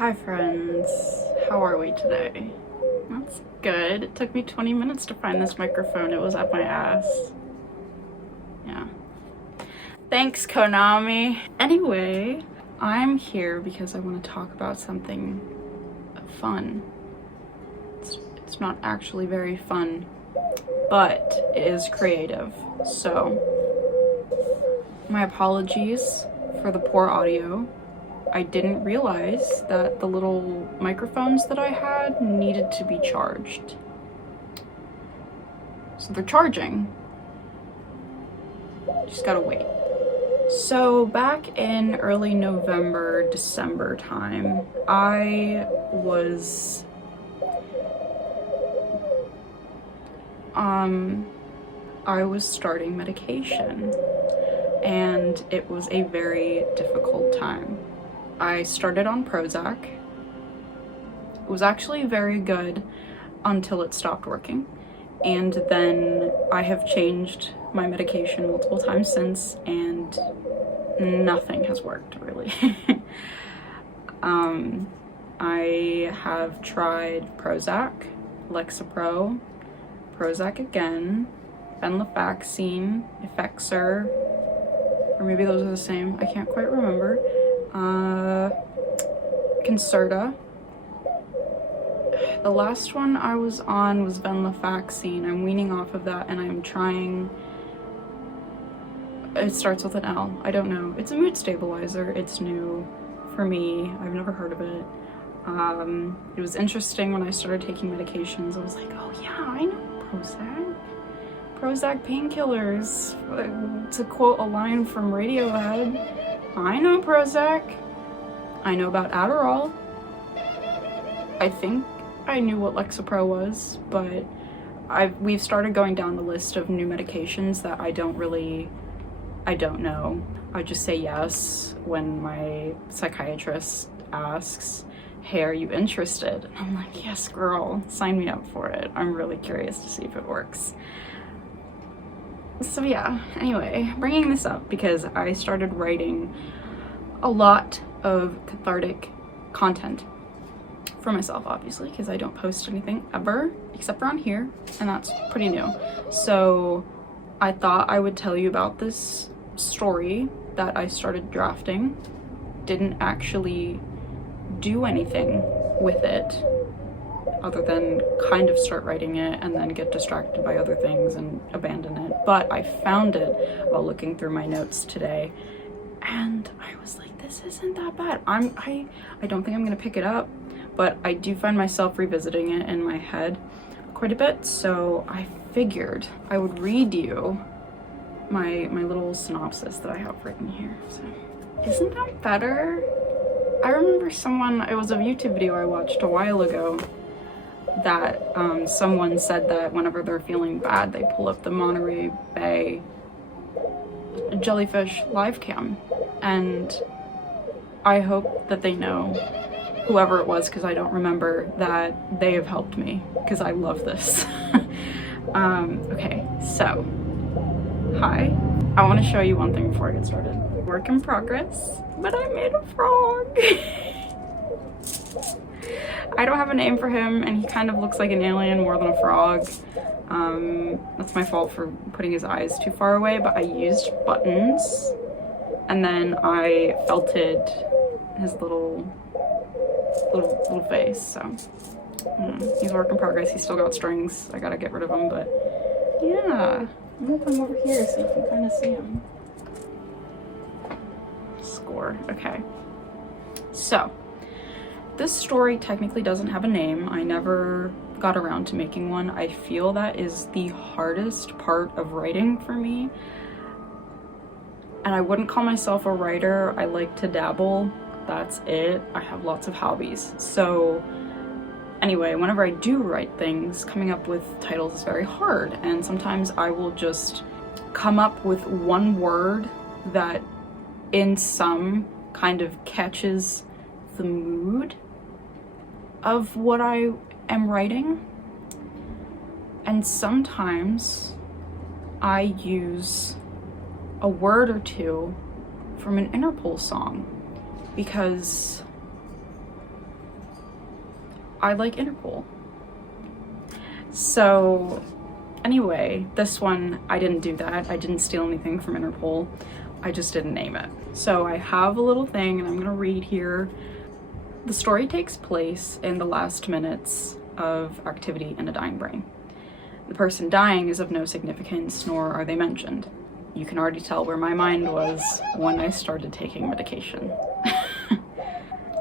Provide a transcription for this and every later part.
Hi friends, how are we today? That's good. It took me 20 minutes to find this microphone. It was up my ass. Yeah. Thanks, Konami. Anyway, I'm here because I want to talk about something fun. It's not actually very fun, but it is creative. So, my apologies for the poor audio. I didn't realize that the little microphones that I had needed to be charged. So they're charging. Just gotta wait. So back in early November, December time, I was starting medication, and it was a very difficult time. I started on Prozac. It was actually very good until it stopped working. And then I have changed my medication multiple times since, and nothing has worked, really. I have tried Prozac, Lexapro, Prozac again, venlafaxine, Effexor, or maybe those are the same, I can't quite remember. Concerta. The last one I was on was venlafaxine. I'm weaning off of that, and I'm trying, it starts with an L, I don't know. It's a mood stabilizer. It's new for me. I've never heard of it. It was interesting when I started taking medications. I was like, oh yeah, I know Prozac painkillers. To quote a line from Radiohead, I know Prozac. I know about Adderall. I think I knew what Lexapro was, but we've started going down the list of new medications that I don't know. I just say yes when my psychiatrist asks, hey, are you interested? And I'm like, yes, girl, sign me up for it. I'm really curious to see if it works. So yeah, anyway, bringing this up because I started writing a lot of cathartic content for myself, obviously, because I don't post anything ever except for on here, and that's pretty new. So I thought I would tell you about this story that I started drafting. Didn't actually do anything with it other than kind of start writing it and then get distracted by other things and abandon it. But I found it while looking through my notes today, and I was like, this isn't that bad. I don't think I'm gonna pick it up, but I do find myself revisiting it in my head quite a bit, so I figured I would read you my little synopsis that I have written here. So, isn't that better? I remember it was a YouTube video I watched a while ago that someone said that whenever they're feeling bad, they pull up the Monterey Bay jellyfish live cam, and I hope that they know, whoever it was, because I don't remember, that they have helped me, because I love this. Okay, so, hi. I want to show you one thing before I get started. Work in progress, but I made a frog. I don't have a name for him, and he kind of looks like an alien more than a frog. That's my fault for putting his eyes too far away, but I used buttons, and then I felted his little face, so he's a work in progress. He's still got strings. I gotta get rid of him, but yeah, I'm gonna put him over here so you can kind of see him. Score. Okay, so this story technically doesn't have a name. I never got around to making one. I feel that is the hardest part of writing for me, and I wouldn't call myself a writer. I like to dabble. That's it. I have lots of hobbies. So anyway, whenever I do write things, coming up with titles is very hard, and sometimes I will just come up with one word that in some kind of catches the mood of what I am writing, and sometimes I use a word or two from an Interpol song because I like Interpol. So anyway, this one, I didn't do that. I didn't steal anything from Interpol. I just didn't name it. So I have a little thing and I'm gonna read here. The story takes place in the last minutes of activity in a dying brain. The person dying is of no significance, nor are they mentioned. You can already tell where my mind was when I started taking medication.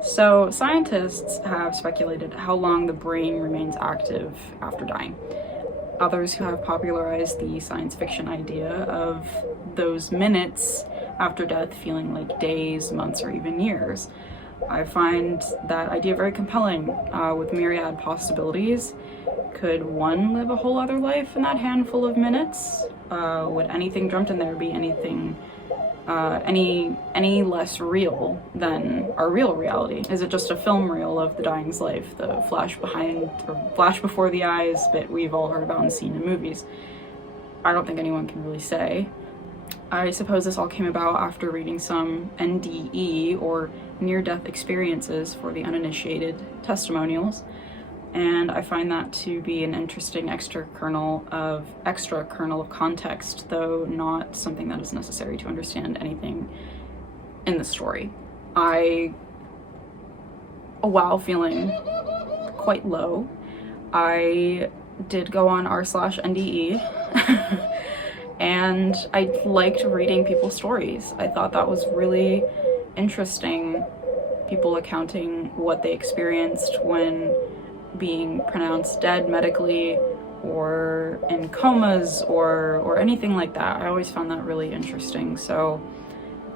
So scientists have speculated how long the brain remains active after dying. Others who have popularized the science fiction idea of those minutes after death feeling like days, months, or even years. I find that idea very compelling, with myriad possibilities. Could one live a whole other life in that handful of minutes? Would anything dreamt in there be anything, any less real than our real reality? Is it just a film reel of the dying's life, the flash behind or flash before the eyes that we've all heard about and seen in movies? I don't think anyone can really say. I suppose this all came about after reading some NDE, or near-death experiences for the uninitiated testimonials, and I find that to be an interesting extra kernel of context, though not something that is necessary to understand anything in the story. While feeling quite low, I did go on r/NDE and I liked reading people's stories. I thought that was really interesting, people accounting what they experienced when being pronounced dead medically or in comas or anything like that. I always found that really interesting. So,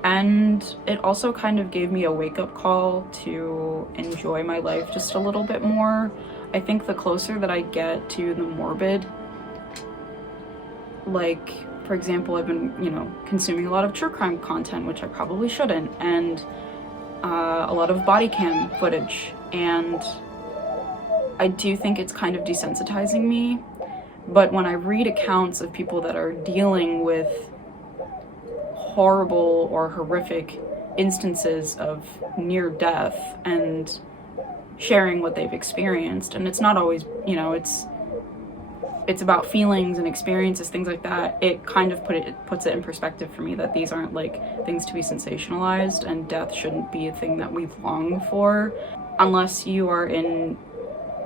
and it also kind of gave me a wake-up call to enjoy my life just a little bit more. I think the closer that I get to the morbid, like, for example, I've been, consuming a lot of true crime content, which I probably shouldn't, and a lot of body cam footage, and I do think it's kind of desensitizing me. But when I read accounts of people that are dealing with horrible or horrific instances of near death and sharing what they've experienced, and it's not always, it's about feelings and experiences, things like that, it kind of puts it in perspective for me that these aren't like things to be sensationalized, and death shouldn't be a thing that we long for unless you are in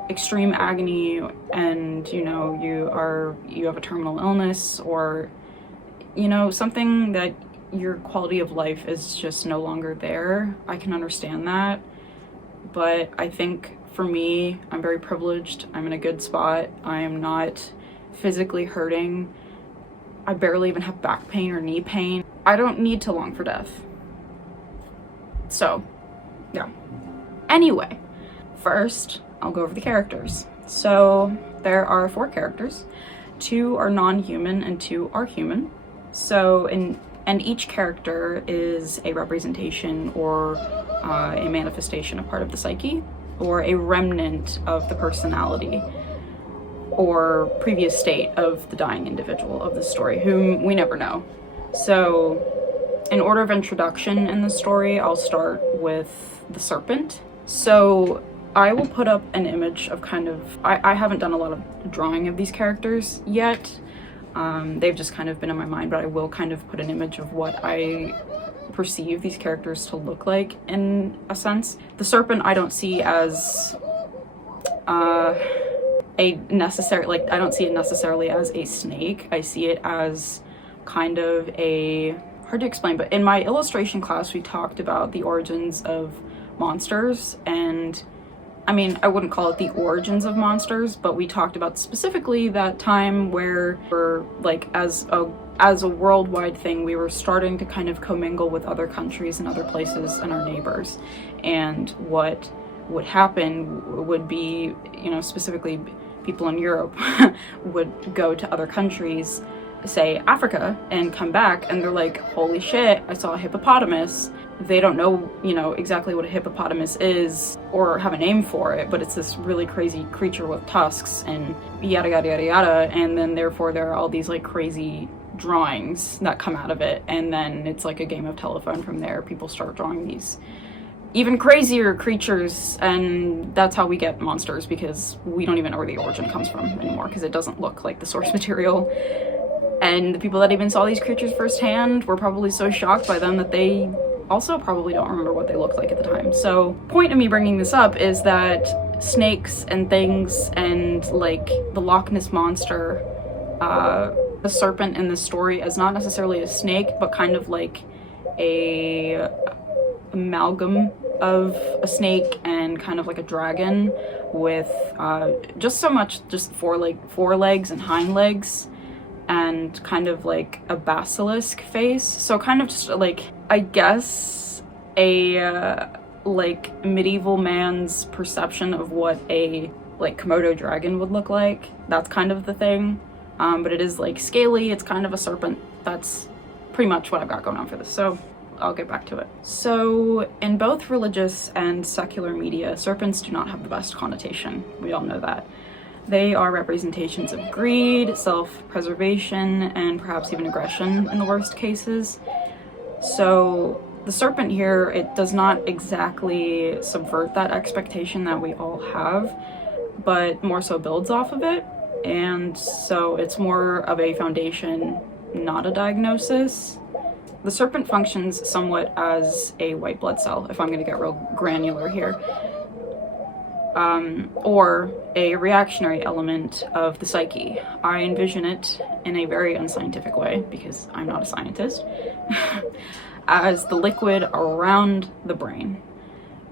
extreme agony and you have a terminal illness, or something that your quality of life is just no longer there. I can understand that, but I think for me, I'm very privileged. I'm in a good spot. I am not physically hurting. I barely even have back pain or knee pain. I don't need to long for death. So, yeah. Anyway, first, I'll go over the characters. So, there are 4 characters. 2 are non-human and 2 are human. So, and each character is a representation or a manifestation of part of the psyche, or a remnant of the personality or previous state of the dying individual of the story, whom we never know. So, in order of introduction in the story, I'll start with the serpent. So, I will put up an image of I haven't done a lot of drawing of these characters yet. They've just kind of been in my mind, but I will kind of put an image of what I perceive these characters to look like in a sense. The serpent I don't see as I don't see it necessarily as a snake. I see it as kind of hard to explain, but in my illustration class we talked about the origins of monsters, and I mean, I wouldn't call it the origins of monsters, but we talked about specifically that time where we're like, as a worldwide thing, we were starting to kind of commingle with other countries and other places and our neighbors. And what would happen would be, specifically people in Europe would go to other countries, say Africa, and come back and they're like, holy shit, I saw a hippopotamus. They don't know, exactly what a hippopotamus is or have a name for it, but it's this really crazy creature with tusks and yada yada yada yada, and then therefore there are all these like crazy drawings that come out of it, and then it's like a game of telephone from there. People start drawing these even crazier creatures, and that's how we get monsters, because we don't even know where the origin comes from anymore, because it doesn't look like the source material. And the people that even saw these creatures firsthand were probably so shocked by them that they also probably don't remember what they looked like at the time. So, point of me bringing this up is that snakes and things, and like the Loch Ness monster, the serpent in this story is not necessarily a snake, but kind of like a amalgam of a snake and kind of like a dragon with just four legs and hind legs, and kind of like a basilisk face. So kind of just like, I guess, a like medieval man's perception of what a like Komodo dragon would look like. That's kind of the thing. But it is like scaly, it's kind of a serpent. That's pretty much what I've got going on for this, so I'll get back to it. So in both religious and secular media, serpents do not have the best connotation. We all know that. They are representations of greed, self-preservation, and perhaps even aggression in the worst cases. So the serpent here, it does not exactly subvert that expectation that we all have, but more so builds off of it. And so it's more of a foundation, not a diagnosis. The serpent functions somewhat as a white blood cell, if I'm going to get real granular here, or a reactionary element of the psyche. I envision it in a very unscientific way, because I'm not a scientist, as the liquid around the brain,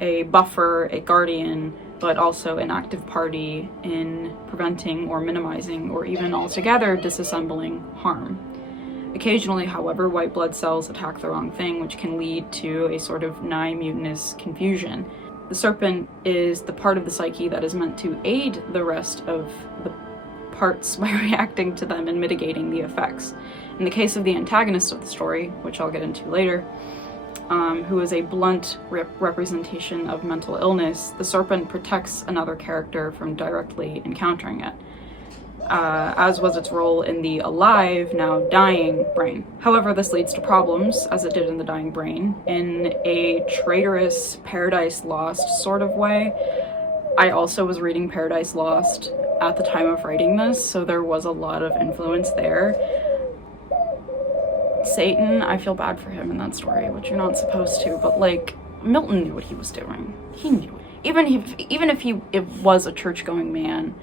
a buffer, a guardian, but also an active party in preventing or minimizing or even altogether disassembling harm. Occasionally, however, white blood cells attack the wrong thing, which can lead to a sort of nigh mutinous confusion. The serpent is the part of the psyche that is meant to aid the rest of the parts by reacting to them and mitigating the effects. In the case of the antagonist of the story, which I'll get into later, who is a blunt representation of mental illness, the serpent protects another character from directly encountering it, as was its role in the alive, now dying brain. However, this leads to problems, as it did in the dying brain, in a traitorous Paradise Lost sort of way. I also was reading Paradise Lost at the time of writing this, so there was a lot of influence there. Satan, I feel bad for him in that story, which you're not supposed to, but like, Milton knew what he was doing. He knew it. Even if he was a church-going man,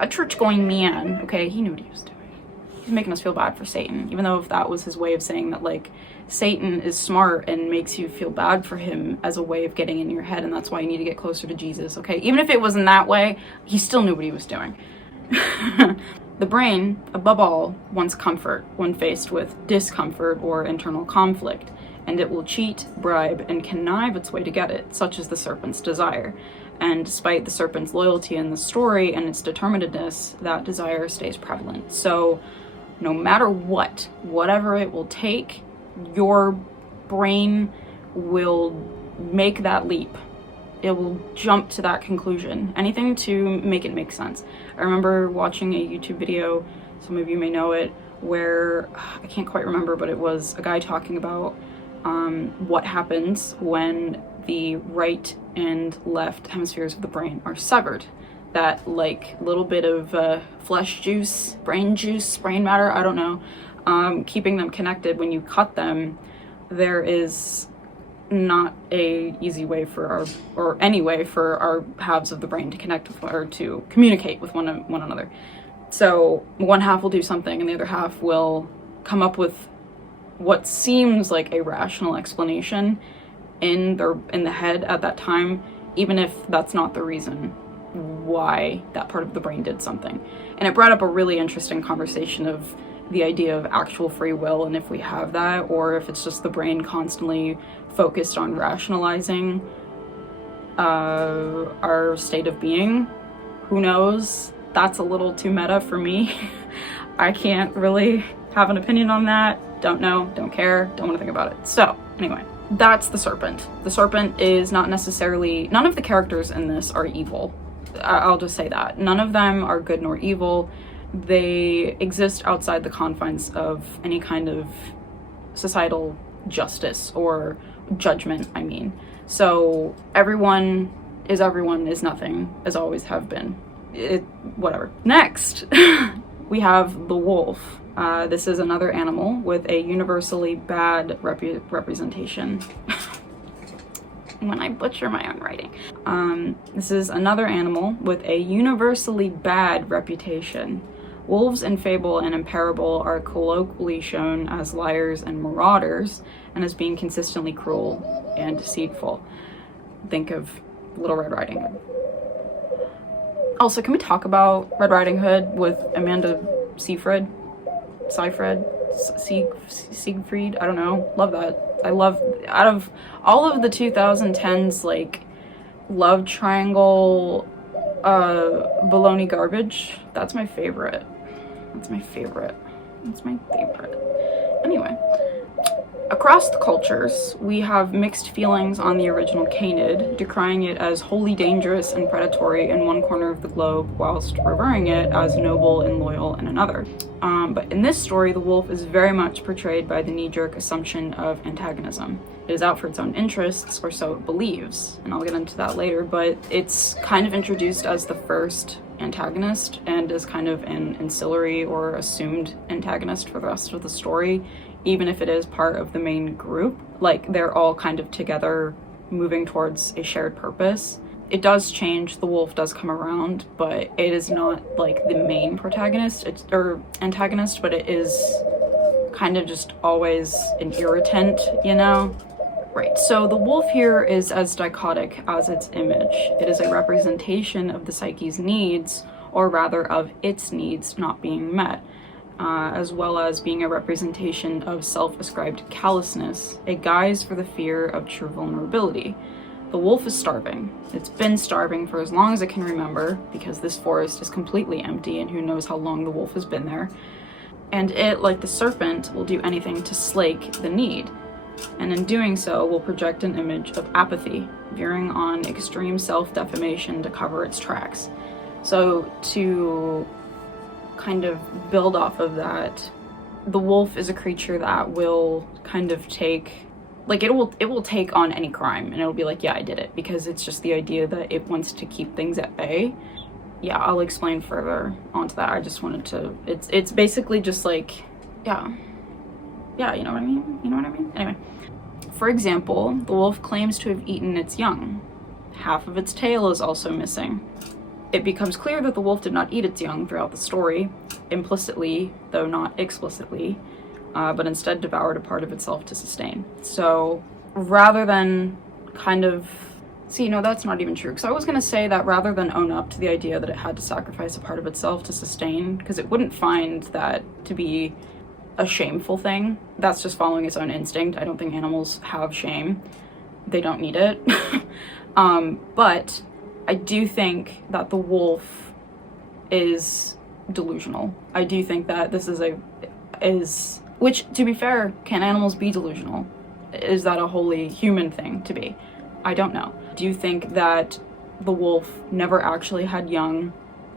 okay, he knew what he was doing. He's making us feel bad for Satan, even though if that was his way of saying that, like, Satan is smart and makes you feel bad for him as a way of getting in your head, and that's why you need to get closer to Jesus, okay? Even if it wasn't that way, he still knew what he was doing. The brain, above all, wants comfort when faced with discomfort or internal conflict, and it will cheat, bribe, and connive its way to get it, such as the serpent's desire. And despite the serpent's loyalty in the story and its determinedness, that desire stays prevalent. So no matter what, whatever it will take, your brain will make that leap. It will jump to that conclusion. Anything to make it make sense. I remember watching a YouTube video, some of you may know it, where, I can't quite remember, but it was a guy talking about what happens when the right and left hemispheres of the brain are severed. That like little bit of flesh juice, brain matter, I don't know, keeping them connected when you cut them, there is not a easy way for any way for our halves of the brain to connect with, or to communicate with one another. So one half will do something and the other half will come up with what seems like a rational explanation in the head at that time, even if that's not the reason why that part of the brain did something. And it brought up a really interesting conversation of the idea of actual free will, and if we have that, or if it's just the brain constantly focused on rationalizing our state of being. Who knows? That's a little too meta for me. I can't really have an opinion on that. Don't know, don't care, don't want to think about it. So anyway, that's the serpent. The serpent is not necessarily, none of the characters in this are evil. I'll just say that. None of them are good nor evil. They exist outside the confines of any kind of societal justice or judgment, I mean. So everyone is nothing, as always have been. Whatever. Next, we have the wolf. This is another animal with a universally bad representation. When I butcher my own writing. This is another animal with a universally bad reputation. Wolves in fable and in parable are colloquially shown as liars and marauders, and as being consistently cruel and deceitful. Think of Little Red Riding Hood. Also, can we talk about Red Riding Hood with Amanda Seyfried? Siegfried? I don't know. Love that. I love, out of all of the 2010s, like, love triangle, baloney garbage, that's my favorite. Anyway. Across the cultures, we have mixed feelings on the original canid, decrying it as wholly dangerous and predatory in one corner of the globe, whilst revering it as noble and loyal in another. But in this story, the wolf is very much portrayed by the knee-jerk assumption of antagonism. It is out for its own interests, or so it believes, and I'll get into that later, but it's kind of introduced as the first antagonist and is kind of an ancillary or assumed antagonist for the rest of the story, even if it is part of the main group. Like, they're all kind of together moving towards a shared purpose. It does change, the wolf does come around, but it is not like the main protagonist, or antagonist, but it is kind of just always an irritant, you know? Right, so the wolf here is as dichotic as its image. It is a representation of the psyche's needs, or rather of its needs not being met, as well as being a representation of self-ascribed callousness, a guise for the fear of true vulnerability. The wolf is starving. It's been starving for as long as it can remember, because this forest is completely empty and who knows how long the wolf has been there. And it, like the serpent, will do anything to slake the need. And in doing so, will project an image of apathy, veering on extreme self-defamation to cover its tracks. So to kind of build off of that, the wolf is a creature that will kind of take, like, it will take on any crime, and it'll be like, yeah, I did it, because it's just the idea that it wants to keep things at bay. Yeah, I'll explain further onto that. I just wanted to, it's basically just like, yeah, you know what I mean? Anyway, for example, the wolf claims to have eaten its young. Half of its tail is also missing. It becomes clear that the wolf did not eat its young throughout the story, implicitly, though not explicitly, but instead devoured a part of itself to sustain. So rather than kind of, see, no, that's not even true, because I was going to say that rather than own up to the idea that it had to sacrifice a part of itself to sustain, because it wouldn't find that to be a shameful thing. That's just following its own instinct. I don't think animals have shame. They don't need it. But I do think that the wolf is delusional. I do think that this is which, to be fair, can animals be delusional? Is that a wholly human thing to be? I don't know. Do you think that the wolf never actually had young,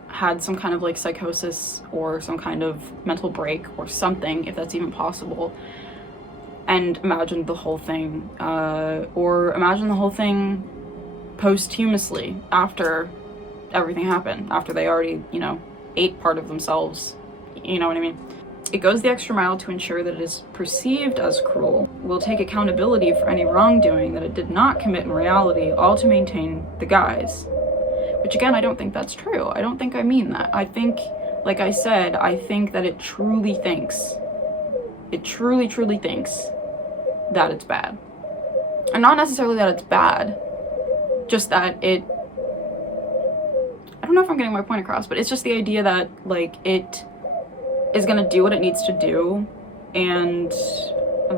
had some kind of like psychosis or some kind of mental break or something, if that's even possible, and imagined the whole thing, or imagine the whole thing posthumously after everything happened, after they already, you know, ate part of themselves, you know what I mean? It goes the extra mile to ensure that it is perceived as cruel, will take accountability for any wrongdoing that it did not commit in reality, all to maintain the guise. Which again, I don't think that's true. I don't think I mean that. I think, like I said, I think that it truly thinks that it's bad. And not necessarily that it's bad, just that it, I don't know if I'm getting my point across, but it's just the idea that, like, it is gonna do what it needs to do, and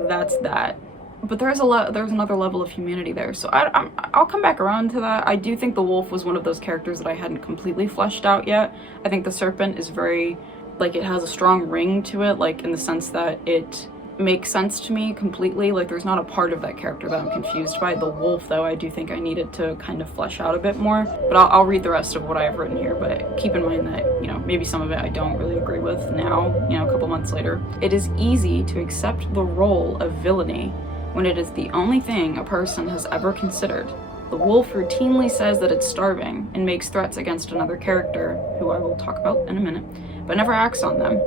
that's that. But there's another level of humanity there, so I'll come back around to that. I do think the wolf was one of those characters that I hadn't completely fleshed out yet. I think the serpent is very, like, it has a strong ring to it, like, in the sense that it makes sense to me completely. Like, there's not a part of that character that I'm confused by. The wolf, though, I do think I needed to kind of flesh out a bit more. But I'll read the rest of what I have written here, but keep in mind that, you know, maybe some of it I don't really agree with now, you know, a couple months later. It is easy to accept the role of villainy when it is the only thing a person has ever considered. The wolf routinely says that it's starving and makes threats against another character, who I will talk about in a minute, but never acts on them.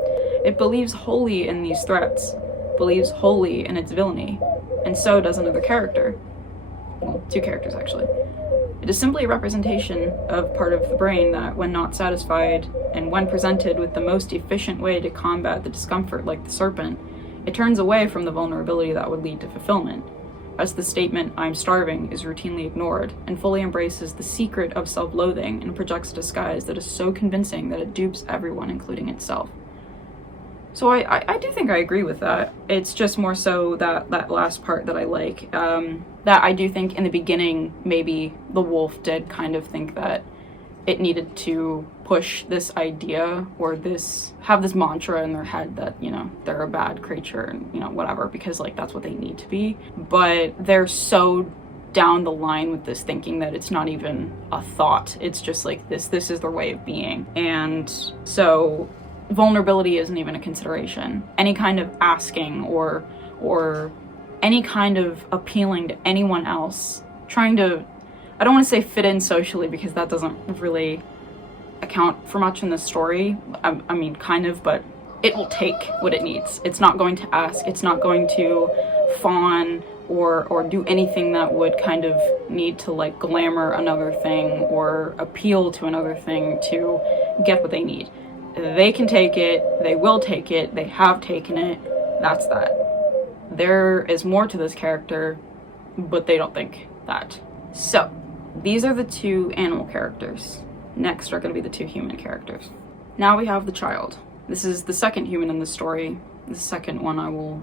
It believes wholly in these threats, believes wholly in its villainy, and so does another character. Well, two characters actually. It is simply a representation of part of the brain that, when not satisfied, and when presented with the most efficient way to combat the discomfort like the serpent, it turns away from the vulnerability that would lead to fulfillment, as the statement, "I'm starving," is routinely ignored, and fully embraces the secret of self-loathing and projects a disguise that is so convincing that it dupes everyone, including itself. So I do think I agree with that. It's just more so that last part that I like. That I do think in the beginning, maybe the wolf did kind of think that it needed to push this idea or have this mantra in their head that, you know, they're a bad creature and, you know, whatever, because like that's what they need to be. But they're so down the line with this thinking that it's not even a thought. It's just like this is their way of being. And so vulnerability isn't even a consideration. Any kind of asking or any kind of appealing to anyone else, trying to, I don't want to say fit in socially because that doesn't really account for much in this story. I mean, kind of, but it will take what it needs. It's not going to ask, it's not going to fawn or do anything that would kind of need to like glamour another thing or appeal to another thing to get what they need. They can take it, they will take it, they have taken it, that's that. There is more to this character, but they don't think that. So, these are the two animal characters. Next are going to be the two human characters. Now we have the child. This is the second human in the story. The second one I will,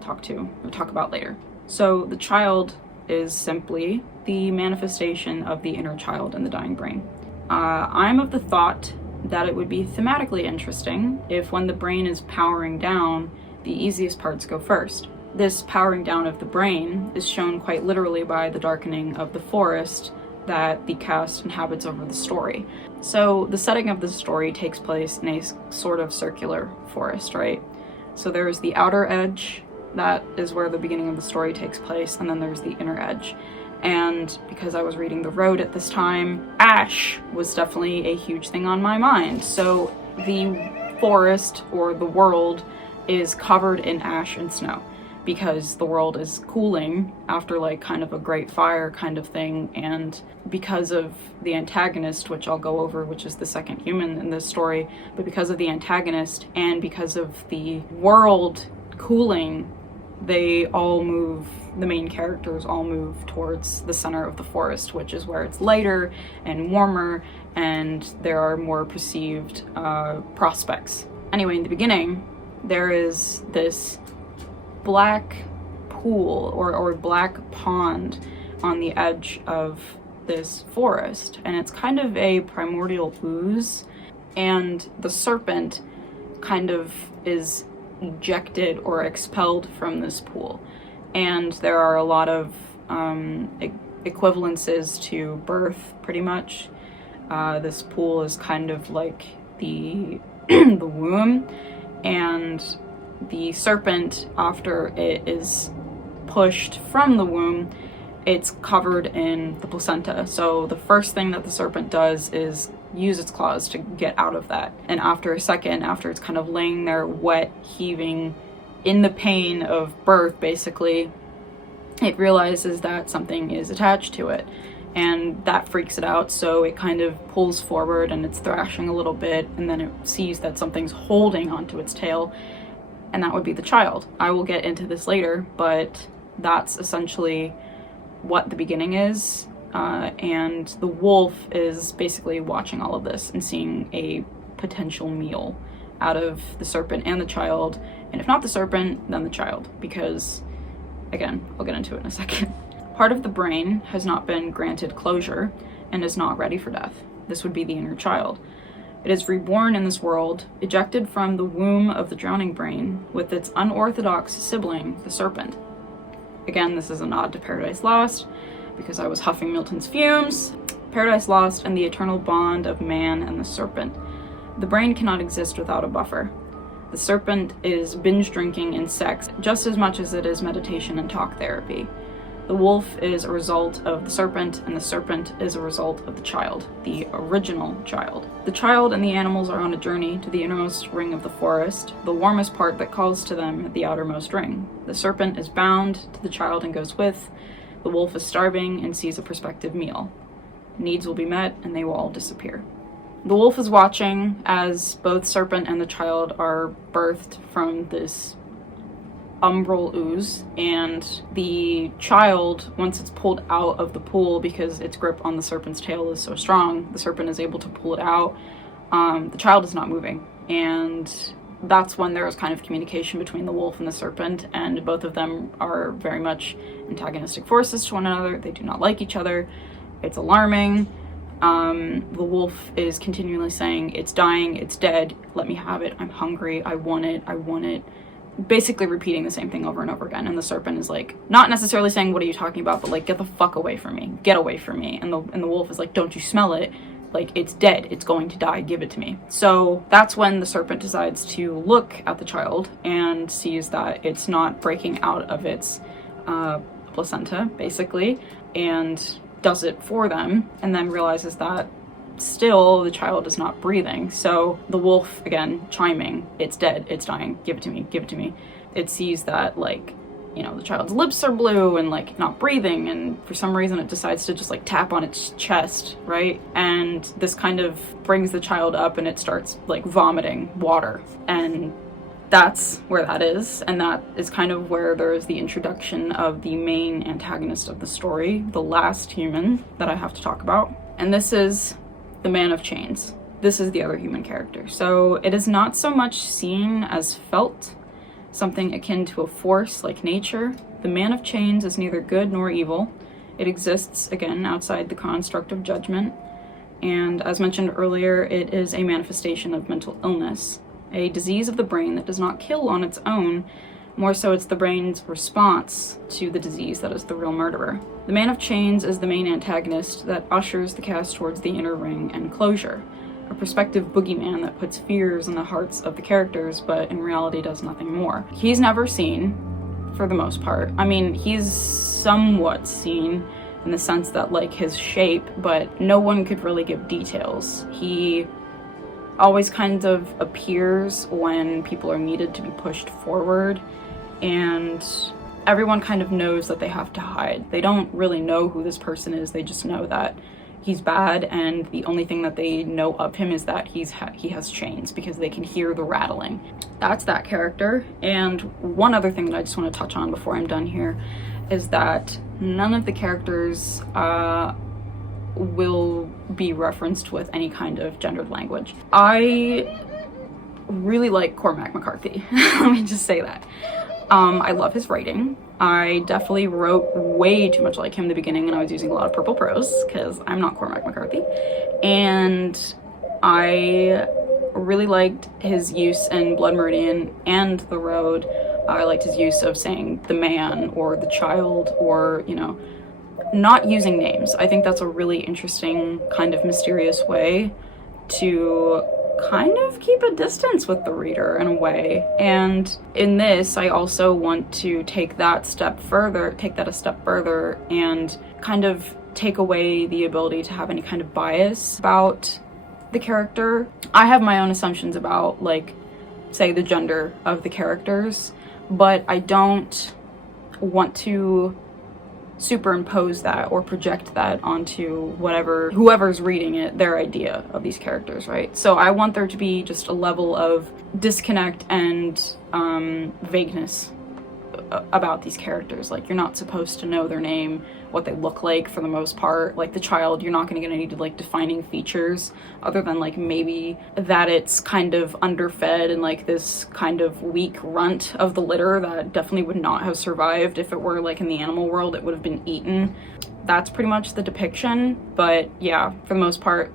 talk about later. So, the child is simply the manifestation of the inner child in the dying brain. I'm of the thought that it would be thematically interesting if, when the brain is powering down, the easiest parts go first. This powering down of the brain is shown quite literally by the darkening of the forest that the cast inhabits over the story. So the setting of the story takes place in a sort of circular forest, right? So there's the outer edge, that is where the beginning of the story takes place, and then there's the inner edge. And because I was reading The Road at this time, ash was definitely a huge thing on my mind. So the forest, or the world, is covered in ash and snow because the world is cooling after like kind of a great fire kind of thing, and because of the antagonist, which I'll go over, which is the second human in this story, but because of the antagonist and because of the world cooling, the main characters all move towards the center of the forest, which is where it's lighter and warmer and there are more perceived prospects. Anyway, in the beginning, there is this black pool or black pond on the edge of this forest, and it's kind of a primordial ooze, and the serpent kind of is ejected or expelled from this pool. And there are a lot of equivalences to birth, pretty much. This pool is kind of like the the womb, and the serpent, after it is pushed from the womb, it's covered in the placenta. So the first thing that the serpent does is use its claws to get out of that. And after a second, after it's kind of laying there wet, heaving, in the pain of birth, basically, it realizes that something is attached to it. And that freaks it out, so it kind of pulls forward and it's thrashing a little bit, and then it sees that something's holding onto its tail, and that would be the child. I will get into this later, but that's essentially what the beginning is. And the wolf is basically watching all of this and seeing a potential meal out of the serpent and the child, and if not the serpent, then the child, because, again, I'll get into it in a second. Part of the brain has not been granted closure and is not ready for death. This would be the inner child. It is reborn in this world, ejected from the womb of the drowning brain, with its unorthodox sibling, the serpent. Again, this is a nod to Paradise Lost, because I was huffing Milton's fumes. Paradise Lost and the eternal bond of man and the serpent. The brain cannot exist without a buffer. The serpent is binge drinking and sex just as much as it is meditation and talk therapy. The wolf is a result of the serpent, and the serpent is a result of the child, the original child. The child and the animals are on a journey to the innermost ring of the forest, the warmest part that calls to them at the outermost ring. The serpent is bound to the child and goes with. The wolf is starving and sees a prospective meal. Needs will be met, and they will all disappear. The wolf is watching as both serpent and the child are birthed from this umbral ooze, and the child, once it's pulled out of the pool because its grip on the serpent's tail is so strong, the serpent is able to pull it out. The child is not moving, and that's when there is kind of communication between the wolf and the serpent, and both of them are very much antagonistic forces to one another. They do not like each other. It's alarming. The wolf is continually saying, it's dying, it's dead, let me have it, I'm hungry, I want it, I want it. Basically repeating the same thing over and over again. And the serpent is like, not necessarily saying, what are you talking about, but like, get the fuck away from me, get away from me. And the wolf is like, don't you smell it? Like, it's dead, it's going to die, give it to me. So that's when the serpent decides to look at the child and sees that it's not breaking out of its placenta, basically, and does it for them, and then realizes that still the child is not breathing. So the wolf, again, chiming, it's dead, it's dying, give it to me, give it to me. It sees that, like, you know, the child's lips are blue and like not breathing, and for some reason it decides to just like tap on its chest, right? And this kind of brings the child up, and it starts like vomiting water, and that's where that is. And that is kind of where there is the introduction of the main antagonist of the story, the last human that I have to talk about. And this is the Man of Chains. This is the other human character. So it is not so much seen as felt, something akin to a force like nature. The Man of Chains is neither good nor evil. It exists, again, outside the construct of judgment. And as mentioned earlier, it is a manifestation of mental illness, a disease of the brain that does not kill on its own. More so, it's the brain's response to the disease that is the real murderer. The Man of Chains is the main antagonist that ushers the cast towards the inner ring and closure, a prospective boogeyman that puts fears in the hearts of the characters, but in reality does nothing more. He's never seen, for the most part. I mean, he's somewhat seen in the sense that, like, his shape, but no one could really give details. He always kind of appears when people are needed to be pushed forward, and everyone kind of knows that they have to hide. They don't really know who this person is, they just know that he's bad, and the only thing that they know of him is that he has chains, because they can hear the rattling. That's that character. And one other thing that I just want to touch on before I'm done here is that none of the characters will be referenced with any kind of gendered language. I really like Cormac McCarthy. Let me just say that. I love his writing. I definitely wrote way too much like him in the beginning, and I was using a lot of purple prose because I'm not Cormac McCarthy. And I really liked his use in Blood Meridian and The Road. I liked his use of saying the man or the child, or, you know, not using names. I think that's a really interesting kind of mysterious way to kind of keep a distance with the reader in a way. And in this, I also want to take that a step further, and kind of take away the ability to have any kind of bias about the character. I have my own assumptions about, like, say, the gender of the characters, but I don't want to superimpose that or project that onto whoever's reading it, their idea of these characters, right? So I want there to be just a level of disconnect and vagueness about these characters. Like, you're not supposed to know their name, what they look like for the most part. Like, the child, you're not going to get any like defining features other than like maybe that it's kind of underfed and like this kind of weak runt of the litter that definitely would not have survived if it were like in the animal world. It would have been eaten. That's pretty much the depiction, but yeah, for the most part,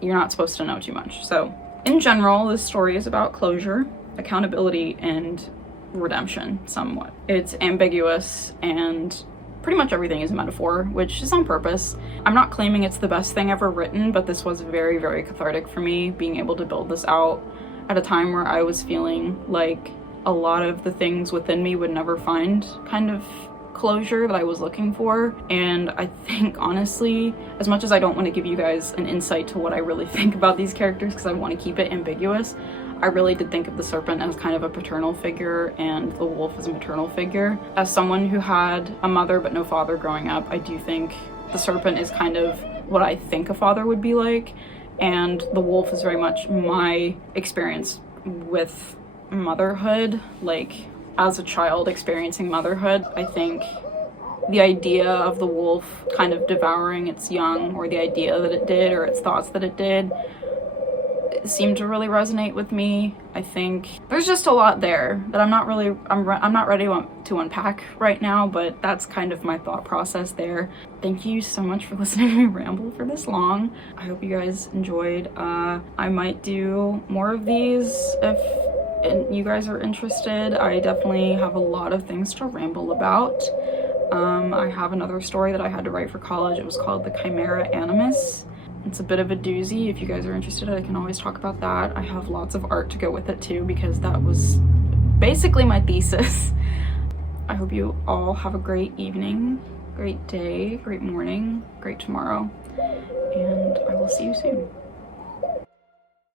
you're not supposed to know too much. So in general, this story is about closure, accountability, and redemption somewhat. It's ambiguous, and pretty much everything is a metaphor, which is on purpose. I'm not claiming it's the best thing ever written, but this was very, very cathartic for me, being able to build this out at a time where I was feeling like a lot of the things within me would never find kind of closure that I was looking for. And I think, honestly, as much as I don't want to give you guys an insight to what I really think about these characters because I want to keep it ambiguous, I really did think of the serpent as kind of a paternal figure and the wolf as a maternal figure. As someone who had a mother but no father growing up, I do think the serpent is kind of what I think a father would be like, and the wolf is very much my experience with motherhood. Like, as a child experiencing motherhood, I think the idea of the wolf kind of devouring its young, or the idea that it did, or its thoughts that it did, seemed to really resonate with me. I think there's just a lot there that I'm not ready to unpack right now, but that's kind of my thought process there. Thank you so much for listening to me ramble for this long. I hope you guys enjoyed. I might do more of these if you guys are interested. I definitely have a lot of things to ramble about. I have another story that I had to write for college. It was called The Chimera Animus. It's a bit of a doozy. If you guys are interested, I can always talk about that. I have lots of art to go with it too, because that was basically my thesis. I hope you all have a great evening, great day, great morning, great tomorrow, and I will see you soon.